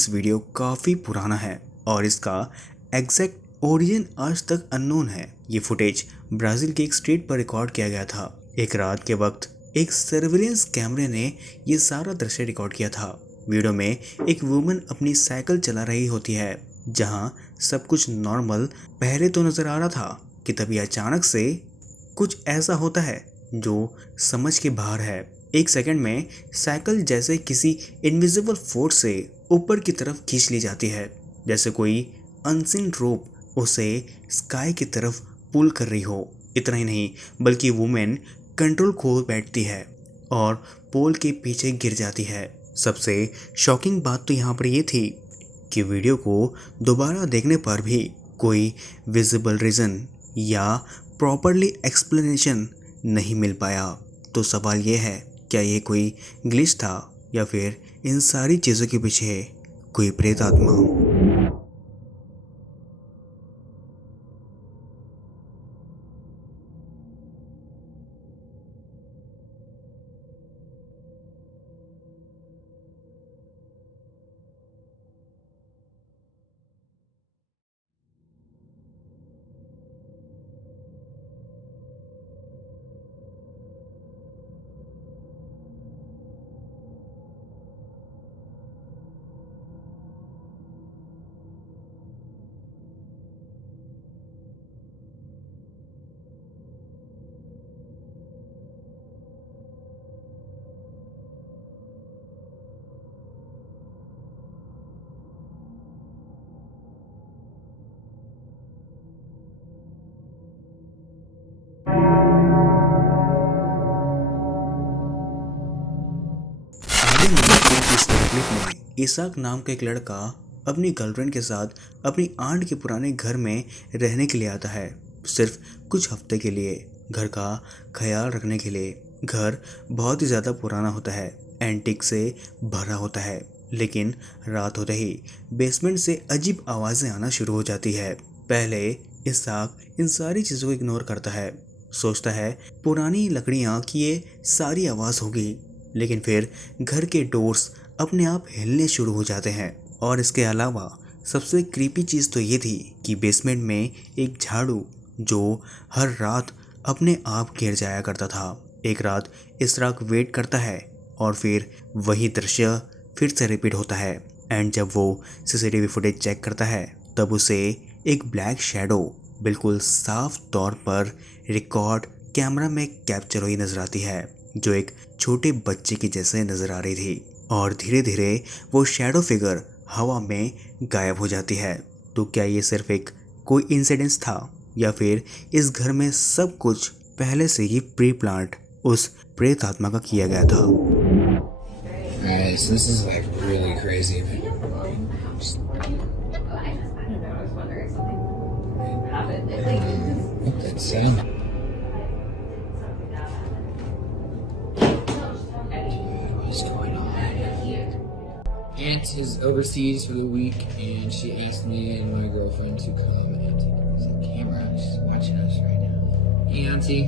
Surveillance video काफ़ी पुराना है और इसका एग्जैक्ट ओरिजिन आज तक अननोन है। ये फुटेज ब्राज़ील के एक स्ट्रीट पर रिकॉर्ड किया गया था। एक रात के वक्त एक सर्वेलेंस कैमरे ने ये सारा दृश्य रिकॉर्ड किया था। वीडियो में एक वुमन अपनी साइकिल चला रही होती है, जहाँ सब कुछ नॉर्मल पहले तो नज़र आ रहा था कि तभी अचानक से कुछ ऐसा होता है जो समझ के बाहर है। एक सेकंड में साइकिल जैसे किसी इनविजिबल फोर्स से ऊपर की तरफ खींच ली जाती है, जैसे कोई अनसीन रोप उसे स्काई की तरफ पुल कर रही हो। इतना ही नहीं बल्कि वुमेन कंट्रोल खो बैठती है और पोल के पीछे गिर जाती है। सबसे शॉकिंग बात तो यहाँ पर ये थी कि वीडियो को दोबारा देखने पर भी कोई विजिबल रीज़न या प्रॉपरली एक्सप्लेनेशन नहीं मिल पाया। तो सवाल ये है, क्या ये कोई ग्लिच था या फिर इन सारी चीज़ों के पीछे कोई प्रेत आत्मा? आगे की इस क्लिप में इसाक नाम का एक लड़का अपनी गर्लफ्रेंड के साथ अपनी आंट के पुराने घर में रहने के लिए आता है, सिर्फ कुछ हफ्ते के लिए। घर का ख्याल रखने के लिए। घर बहुत ही ज़्यादा पुराना होता है, एंटीक से भरा होता है, लेकिन रात होते ही बेसमेंट से अजीब आवाज़ें आना शुरू हो जाती है। पहले इसाक इन सारी चीज़ों को इग्नोर करता है, सोचता है पुरानी लकड़ियाँ की ये सारी आवाज़ होगी, लेकिन फिर घर के डोर्स अपने आप हिलने शुरू हो जाते हैं। और इसके अलावा सबसे क्रीपी चीज़ तो ये थी कि बेसमेंट में एक झाड़ू जो हर रात अपने आप गिर जाया करता था। एक रात इसराक वेट करता है और फिर वही दृश्य फिर से रिपीट होता है। एंड जब वो सीसीटीवी फुटेज चेक करता है तब उसे एक ब्लैक शैडो बिल्कुल साफ तौर पर रिकॉर्ड कैमरा में कैप्चर हुई नजर आती है, जो एक छोटे बच्चे की जैसे नजर आ रही थी। और धीरे धीरे वो शैडो फिगर हवा में गायब हो जाती है। तो क्या ये सिर्फ एक कोई इंसिडेंस था या फिर इस घर में सब कुछ पहले से ही प्री प्लांट उस प्रेत आत्मा का किया गया था? Alright, so this is like really crazy. What that sound? What's going on? Aunt is overseas for the week, and she asked me and my girlfriend to come and take a camera. She's watching us right now. Hey, Auntie.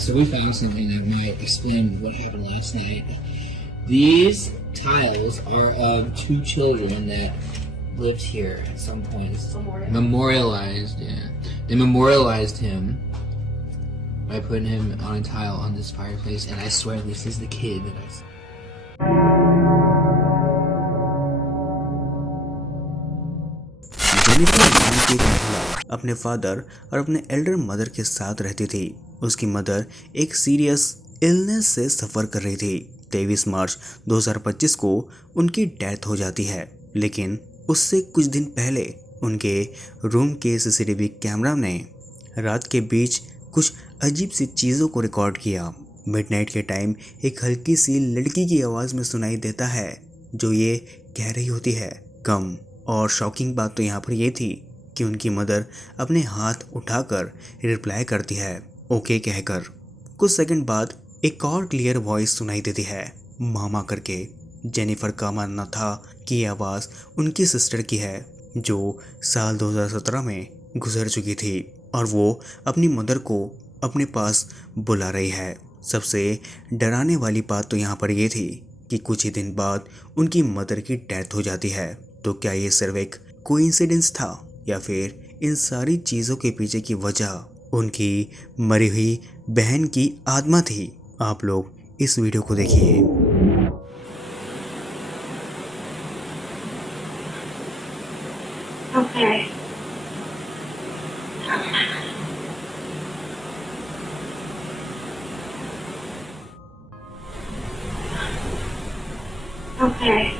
so we found something that might explain what happened last night. These tiles are of two children that lived here at some point. Memorialized, yeah. They memorialized him by putting him on a tile on this fireplace, and I swear this is the kid that I saw. Jennifer नाम की एक महिला अपने father और अपने Elder mother के साथ रहती थी। उसकी मदर एक सीरियस इलनेस से सफ़र कर रही थी। 23 मार्च 2025 को उनकी डेथ हो जाती है, लेकिन उससे कुछ दिन पहले उनके रूम के सीसीटीवी कैमरा ने रात के बीच कुछ अजीब सी चीज़ों को रिकॉर्ड किया। मिडनाइट के टाइम एक हल्की सी लड़की की आवाज़ में सुनाई देता है जो ये कह रही होती है कम। और शॉकिंग बात तो यहाँ पर ये थी कि उनकी मदर अपने हाथ उठाकर रिप्लाई करती है ओके कहकर। कुछ सेकंड बाद एक और क्लियर वॉइस सुनाई देती है मामा करके। जेनिफर का मानना था कि ये आवाज़ उनकी सिस्टर की है जो साल 2017 में गुजर चुकी थी और वो अपनी मदर को अपने पास बुला रही है। सबसे डराने वाली बात तो यहाँ पर ये थी कि कुछ ही दिन बाद उनकी मदर की डेथ हो जाती है। तो क्या ये सिर्फ एक कोइंसिडेंस था या फिर इन सारी चीज़ों के पीछे की वजह उनकी मरी हुई बहन की आत्मा थी? आप लोग इस वीडियो को देखिए। Okay. Okay.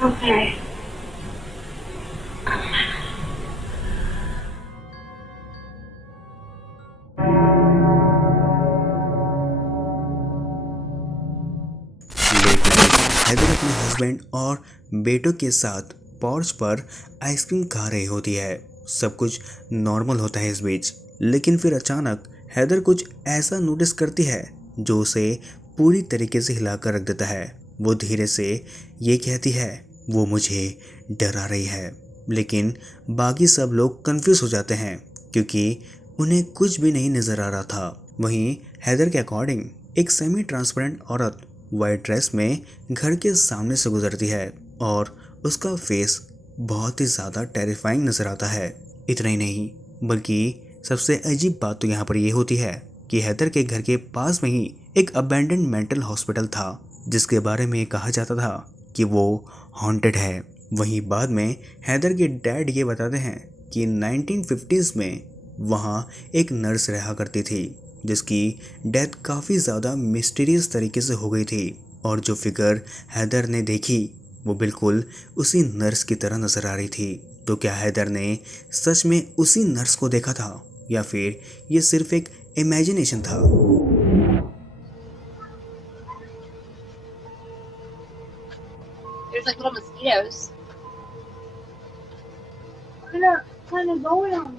Okay. Late night Haider अपने हस्बैंड और बेटों के साथ पॉर्च पर आइसक्रीम खा रही होती है। सब कुछ नॉर्मल होता है इस बीच, लेकिन फिर अचानक हैदर कुछ ऐसा नोटिस करती है जो उसे पूरी तरीके से हिलाकर रख देता है। वो धीरे से ये कहती है वो मुझे डरा रही है, लेकिन बाकी सब लोग कंफ्यूज हो जाते हैं क्योंकि उन्हें कुछ भी नहीं नज़र आ रहा था। वहीं हैदर के अकॉर्डिंग एक सेमी ट्रांसपेरेंट औरत वाइट ड्रेस में घर के सामने से गुजरती है और उसका फेस बहुत ही ज़्यादा टेरिफाइंग नज़र आता है। इतना ही नहीं बल्कि सबसे अजीब बात तो यहाँ पर ये होती है कि हैदर के घर के पास में ही एक अबैंडन्ड मेंटल हॉस्पिटल था जिसके बारे में कहा जाता था कि वो हॉन्टेड है। वहीं बाद में हैदर के डैड ये बताते हैं कि 1950s में वहाँ एक नर्स रहा करती थी जिसकी डेथ काफ़ी ज़्यादा मिस्टीरियस तरीके से हो गई थी और जो फिगर हैदर ने देखी वो बिल्कुल उसी नर्स की तरह नज़र आ रही थी। तो क्या हैदर ने सच में उसी नर्स को देखा था या फिर ये सिर्फ एक इमेजिनेशन था? There's like little mosquitoes. Kind of going on.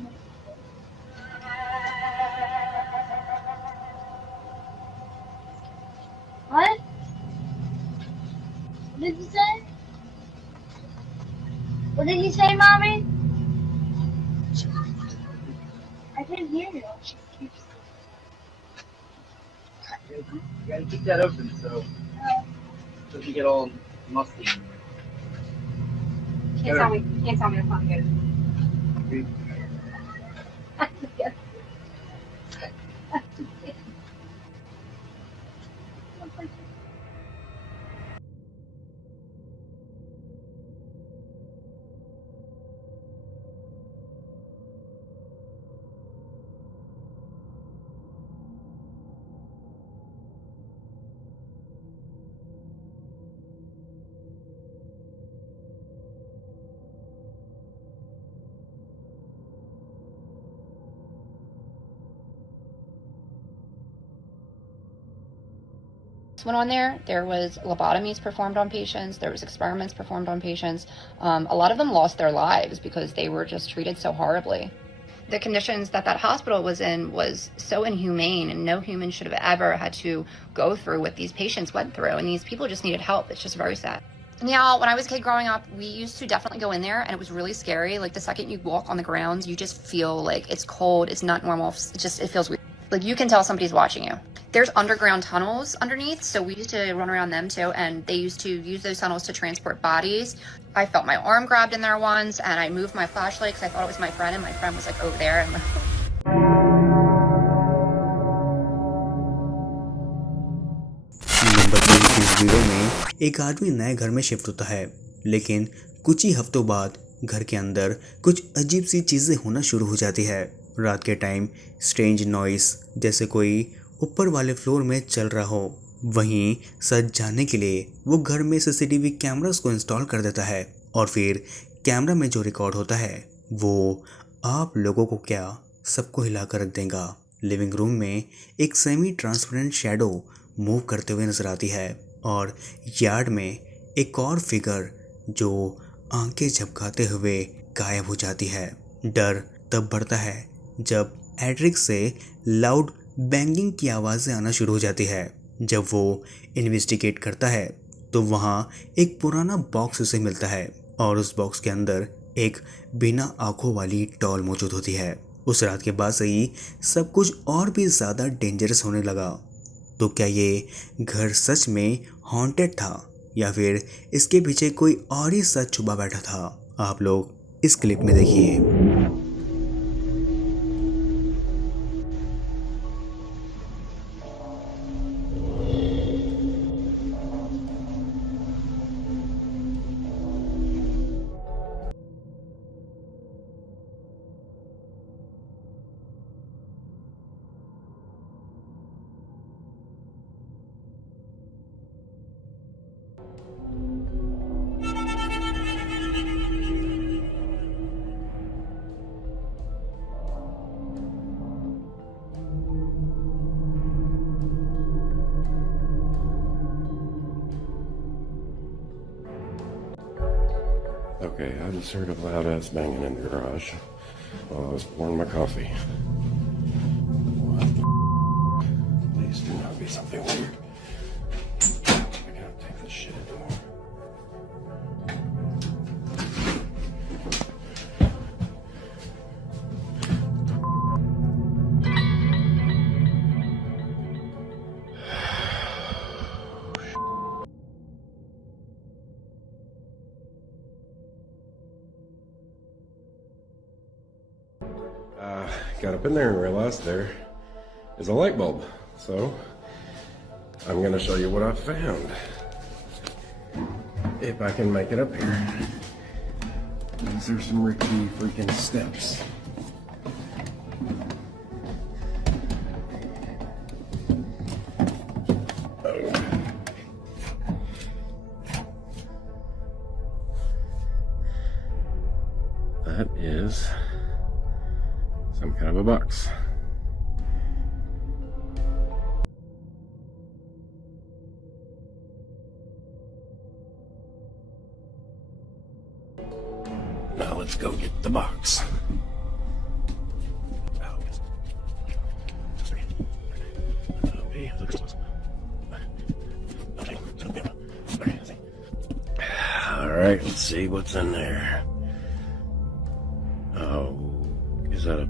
What? What did you say? What did you say, Mommy? I didn't hear you. You gotta keep that open so it doesn't get all musty. Can't tell me to fucking get it. went on there. There was lobotomies performed on patients. There was experiments performed on patients. A lot of them lost their lives because they were just treated so horribly. The conditions that hospital was in was so inhumane, and no human should have ever had to go through what these patients went through. And these people just needed help. It's just very sad. Now, when I was a kid growing up, we used to definitely go in there, and it was really scary. Like, the second you walk on the grounds, you just feel like it's cold. It's not normal. It feels weird. Like, you can tell somebody's watching you. There's underground tunnels underneath, so we used to run around them too, and they used to use those tunnels to transport bodies. I felt my arm grabbed in there once, and I moved my flashlight because I thought it was my friend, and my friend was like over there. And number 3 की इस video में एक आदमी नए घर में shift होता है, लेकिन कुछ ही हफ्तों बाद घर के अंदर कुछ अजीब सी चीज़ें होना शुरू हो जाती है। रात के टाइम स्ट्रेंज नॉइस, जैसे कोई ऊपर वाले फ्लोर में चल रहा हो। वहीं सच जानने के लिए वो घर में सीसीटीवी कैमरास को इंस्टॉल कर देता है, और फिर कैमरा में जो रिकॉर्ड होता है वो आप लोगों को क्या सबको हिला कर रख देगा। लिविंग रूम में एक सेमी ट्रांसपेरेंट शैडो मूव करते हुए नजर आती है, और यार्ड में एक और फिगर जो आंखें झपकाते हुए गायब हो जाती है। डर तब बढ़ता है जब एड्रिक से लाउड बैंगिंग की आवाज़ें आना शुरू हो जाती है। जब वो इन्वेस्टिगेट करता है तो वहाँ एक पुराना बॉक्स उसे मिलता है, और उस बॉक्स के अंदर एक बिना आंखों वाली डॉल मौजूद होती है। उस रात के बाद से ही सब कुछ और भी ज़्यादा डेंजरस होने लगा। तो क्या ये घर सच में हॉन्टेड था, या फिर इसके पीछे कोई और ही सच छुपा बैठा था? आप लोग इस क्लिप में देखिए। Okay, I just heard a loud ass banging in the garage while I was pouring my coffee. What the Please do not be something weird. I can't take this shit anymore. Got up in there and realized there is a light bulb. So I'm gonna show you what I found. If I can make it up here. These are some rickety freaking steps. Oh. That is some kind of a box. Now let's go get the box. All right, let's see what's in there. Oh, is that a...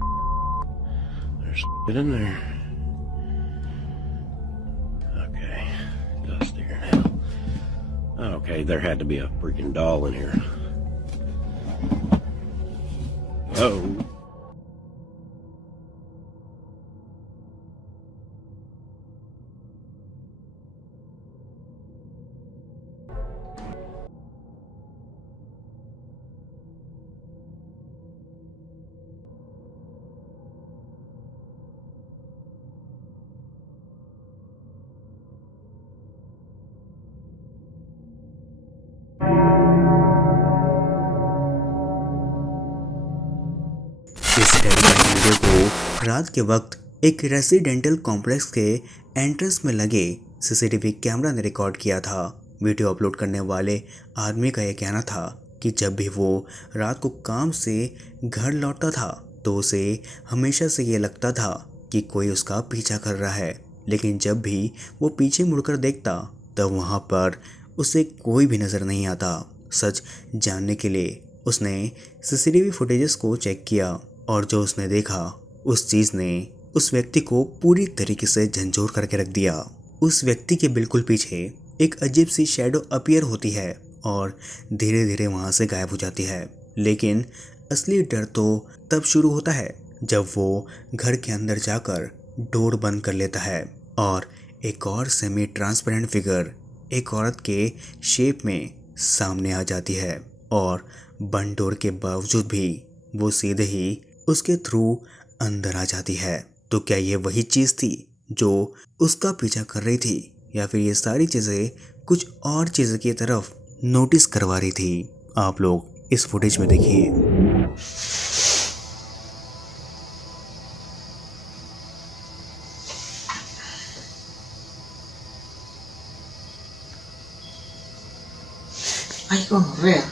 There's shit in there. Okay, dusty here now. Okay, there had to be a freaking doll in here. Oh. इस Telegram video को रात के वक्त एक residential complex के entrance में लगे CCTV camera ने रिकॉर्ड किया था। वीडियो अपलोड करने वाले आदमी का यह कहना था कि जब भी वो रात को काम से घर लौटता था तो उसे हमेशा से ये लगता था कि कोई उसका पीछा कर रहा है, लेकिन जब भी वो पीछे मुड़कर देखता तब वहाँ पर उसे कोई भी नज़र नहीं आता। सच जानने के लिए उसने सीसीटीवी फुटेजेस को चेक किया और जो उसने देखा उस चीज़ ने उस व्यक्ति को पूरी तरीके से झंझोर करके रख दिया। उस व्यक्ति के बिल्कुल पीछे एक अजीब सी शैडो अपीयर होती है और धीरे धीरे वहाँ से गायब हो जाती है। लेकिन असली डर तो तब शुरू होता है जब वो घर के अंदर जाकर डोर बंद कर लेता है और एक और सेमी ट्रांसपेरेंट फिगर एक औरत के शेप में सामने आ जाती है और बंद डोर के बावजूद भी वो सीधे ही उसके थ्रू अंदर आ जाती है। तो क्या ये वही चीज़ थी जो उसका पीछा कर रही थी या फिर ये सारी चीज़ें कुछ और चीज़ की तरफ नोटिस करवा रही थी? आप लोग इस फुटेज में देखिए। Ay, gonorrea.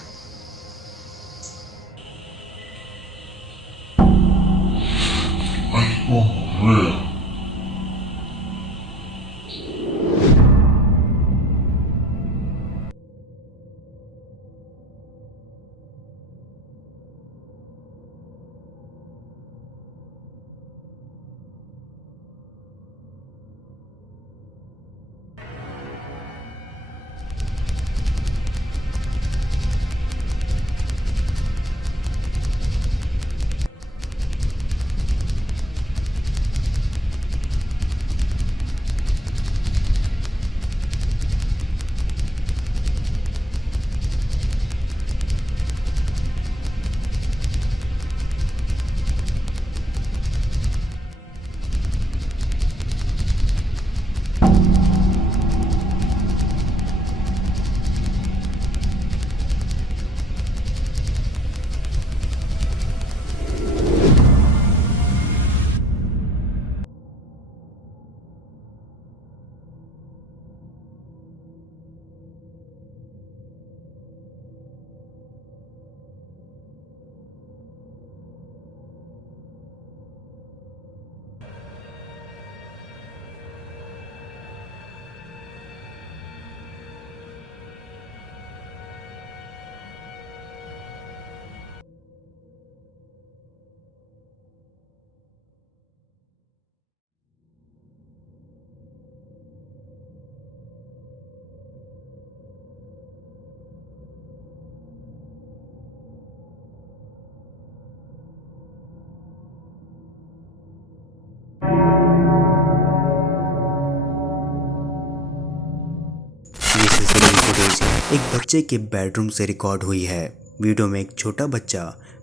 ये सीसीटीवी फुटेज एक बच्चे के बेडरूम से रिकॉर्ड हुई है। वीडियो में एक छोटा बच्चा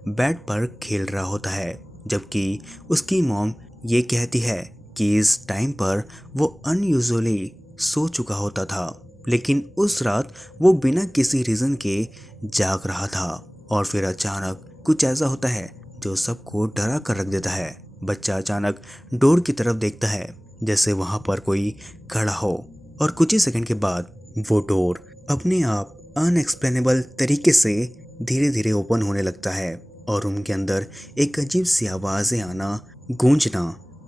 बेड पर खेल रहा होता है जबकि उसकी मॉम ये कहती है कि इस टाइम पर वो अनयूजुअली सो चुका होता था, लेकिन उस रात वो बिना किसी रीज़न के जाग रहा था और फिर अचानक कुछ ऐसा होता है जो सबको डरा कर रख देता है। बच्चा अचानक डोर की तरफ देखता है जैसे वहाँ पर कोई खड़ा हो और कुछ ही सेकंड के बाद वो डोर अपने आप अनएक्सप्लेनेबल तरीके से धीरे धीरे ओपन होने लगता है और रूम के अंदर एक अजीब सी आवाज़ें आना गूंजना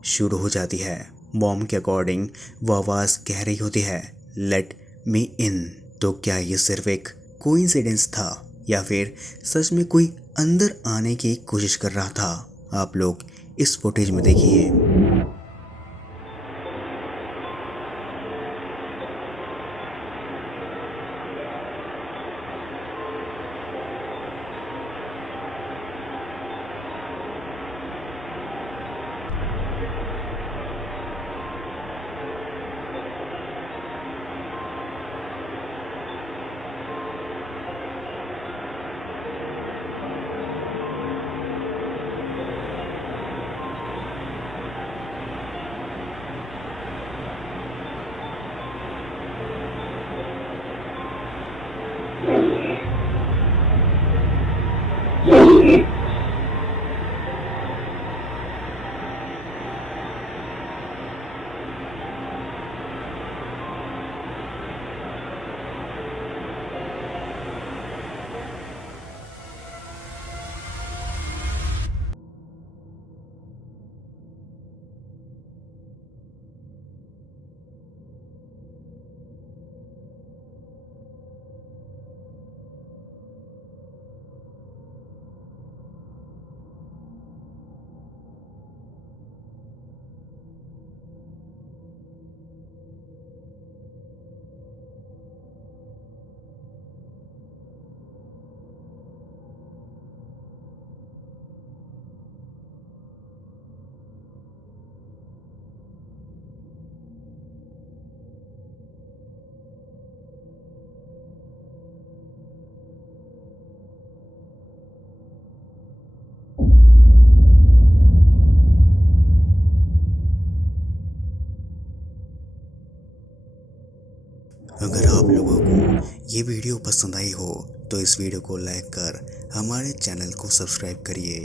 शुरू हो जाती है। मॉम के अकॉर्डिंग वो आवाज़ कह रही होती है, लेट मी इन। तो क्या ये सिर्फ एक कोइंसिडेंस था या फिर सच में कोई अंदर आने की कोशिश कर रहा था? आप लोग इस फुटेज में देखिए। अगर आप लोगों को ये वीडियो पसंद आई हो तो इस वीडियो को लाइक कर हमारे चैनल को सब्सक्राइब करिए।